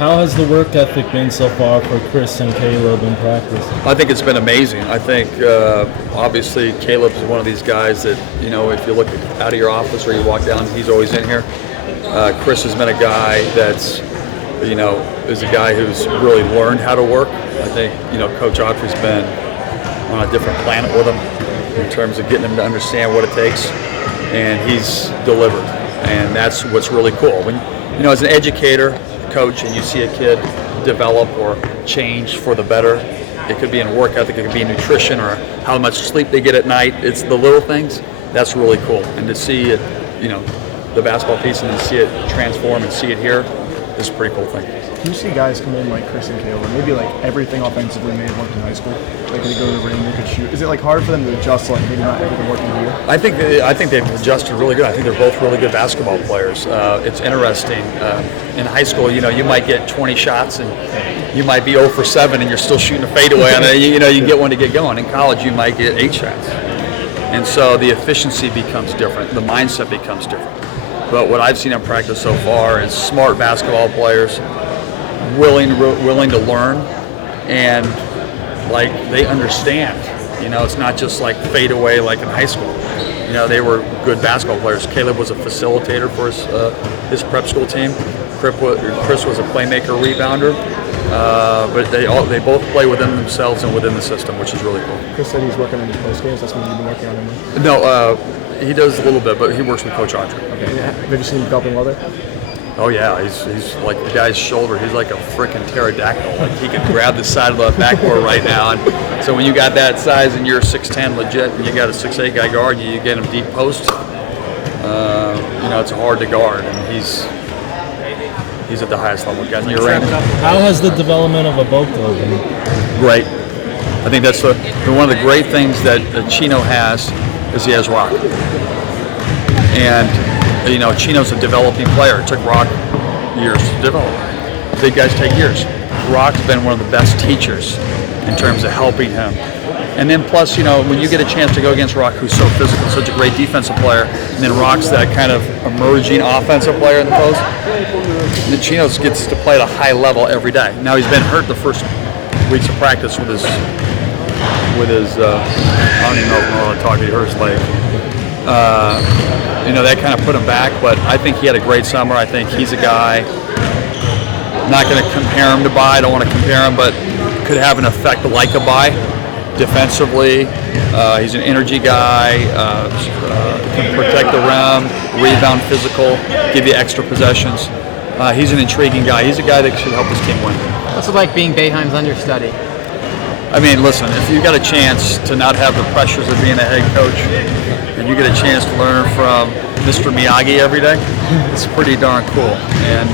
How has the work ethic been so far for Chris and Caleb in practice? I think it's been amazing. I think obviously Caleb is one of these guys that, if you look out of your office or you walk down, he's always in here. Chris has been a guy that's, is a guy who's really learned how to work. I think, Coach Autry's been on a different planet with him in terms of getting him to understand what it takes, and he's delivered. And that's what's really cool. When, as an educator, coach, and you see a kid develop or change for the better, it could be in work ethic, it could be in nutrition, or how much sleep they get at night. It's the little things. That's really cool. And to see it, the basketball piece, and then see it transform and see it here is a pretty cool thing. You see guys come in like Chris and Caleb, maybe like everything offensively may have worked in high school. Like they go to the ring, they could shoot. Is it like hard for them to adjust, like maybe not everything working here? I think they've adjusted really good. I think they're both really good basketball players. It's interesting. In high school, you might get 20 shots and you might be 0 for 7 and you're still shooting a fadeaway on it. You get one to get going. In college, you might get 8 shots. And so the efficiency becomes different. The mindset becomes different. But what I've seen in practice so far is smart basketball players, willing to learn, and like they understand. It's not just like fade away like in high school. They were good basketball players. Caleb was a facilitator for his prep school team. Chris was a playmaker, rebounder. But they both play within themselves and within the system, which is really cool. Chris said he's working on his post games. That's what you've been working on him. No, he does a little bit, but he works with Coach Autry. Okay. Have you seen him developing well there? Oh yeah, he's like the guy's shoulder. He's like a freaking pterodactyl. Like he can grab the side of the backboard right now. And so when you got that size and you're 6'10" legit, and you got a 6'8" guy guard you, you get him deep post. It's hard to guard, and he's at the highest level. Guys, you're right. How has the development of a Boko been? Great. I think that's one of the great things that Chino has is he has rock. And Chino's a developing player. It took Rock years to develop. Big guys take years. Rock's been one of the best teachers in terms of helping him. And then plus, when you get a chance to go against Rock, who's so physical, such a great defensive player, and then Rock's that kind of emerging offensive player in the post, and then Chino gets to play at a high level every day. Now he's been hurt the first weeks of practice with his I don't even know if I'm allowed to talk, he hurt his leg. That kind of put him back, but I think he had a great summer. I think he's a guy, not going to compare him to Bai, I don't want to compare him, but could have an effect like a Bai defensively. He's an energy guy, can protect the rim, rebound physical, give you extra possessions. He's an intriguing guy. He's a guy that should help his team win. What's it like being Boeheim's understudy? I mean, listen, if you got a chance to not have the pressures of being a head coach, and you get a chance to learn from Mr. Miyagi every day, it's pretty darn cool. And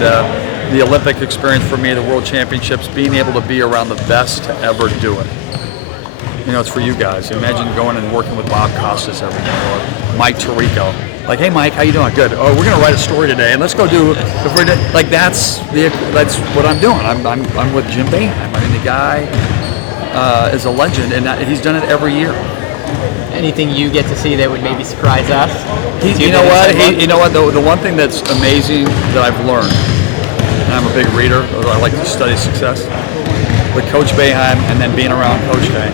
the Olympic experience for me, the World Championships, being able to be around the best to ever do it. It's for you guys. Imagine going and working with Bob Costas every day, or Mike Tirico. Like, hey, Mike, how you doing? Good. Oh, we're going to write a story today, and let's go do. Like that's what I'm doing. I'm with Jim Boeheim. I mean, the guy is a legend, and he's done it every year. Anything you get to see that would maybe surprise us? You know what? The one thing that's amazing that I've learned, and I'm a big reader, I like to study success, with Coach Boeheim and then being around Coach Day,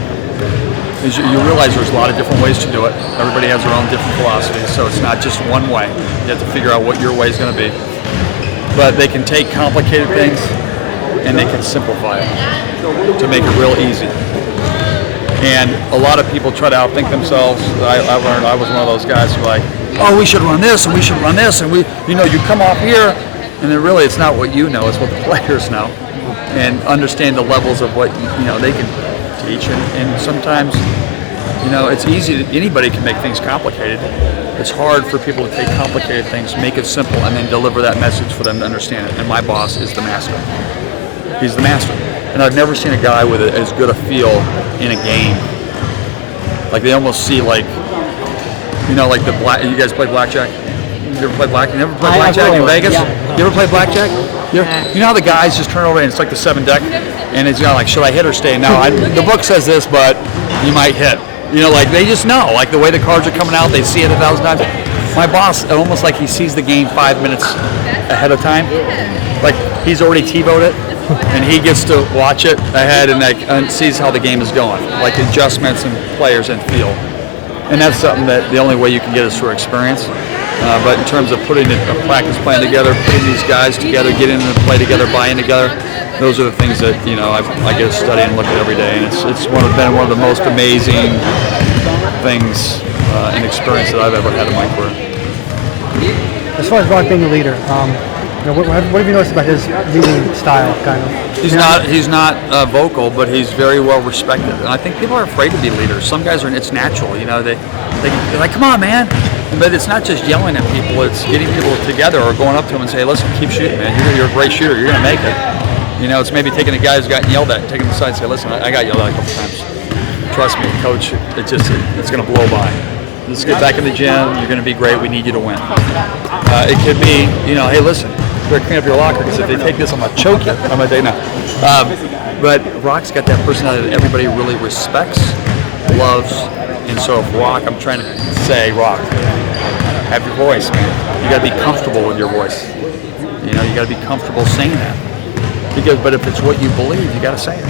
is you realize there's a lot of different ways to do it. Everybody has their own different philosophies, so it's not just one way. You have to figure out what your way is going to be. But they can take complicated things and they can simplify it to make it real easy. And a lot of people try to outthink themselves. I learned I was one of those guys who oh, we should run this and we should run this, and you come off here, and then really it's not what you know, it's what the players know, and understand the levels of what they can teach. And sometimes it's easy. Anybody can make things complicated. It's hard for people to take complicated things, make it simple, and then deliver that message for them to understand it. And my boss is the master. He's the master. And I've never seen a guy with as good a feel in a game. Like they almost see like the black. You guys play blackjack? You ever play blackjack? You ever play blackjack in Vegas? Yeah. You ever play blackjack? You know how the guys just turn over and it's like the 7 deck, and it's like, should I hit or stay? Now the book says this, but you might hit. Like they just know. Like the way the cards are coming out, they see it 1,000 times. My boss, almost like he sees the game 5 minutes ahead of time. Like he's already TiVo'd it, and he gets to watch it ahead and sees how the game is going, like adjustments and players and feel. And that's something that the only way you can get is through experience. But in terms of putting a practice plan together, putting these guys together, getting them to play together, buying together, those are the things that I get to study and look at every day. And it's been one of the most amazing things and experience that I've ever had in my career. As far as Rock being a leader, what have you noticed about his leading style, kind of? He's not vocal, but he's very well respected. And I think people are afraid to be leaders. Some guys it's natural, they're like, come on, man. But it's not just yelling at people, it's getting people together or going up to them and say, listen, keep shooting, man. You're a great shooter. You're going to make it. It's maybe taking a guy who's gotten yelled at, taking him aside and say, listen, I got yelled at a couple times. Trust me, coach, it's going to blow by. Let's get back in the gym. You're going to be great. We need you to win. It could be, hey, listen, you better clean up your locker because if they take this, I'm going to choke you. I'm going to take no. But Rock's got that personality that everybody really respects, loves. And so if Rock, I'm trying to say, Rock, have your voice, man. You got to be comfortable with your voice. You got to be comfortable saying that. But if it's what you believe, you got to say it.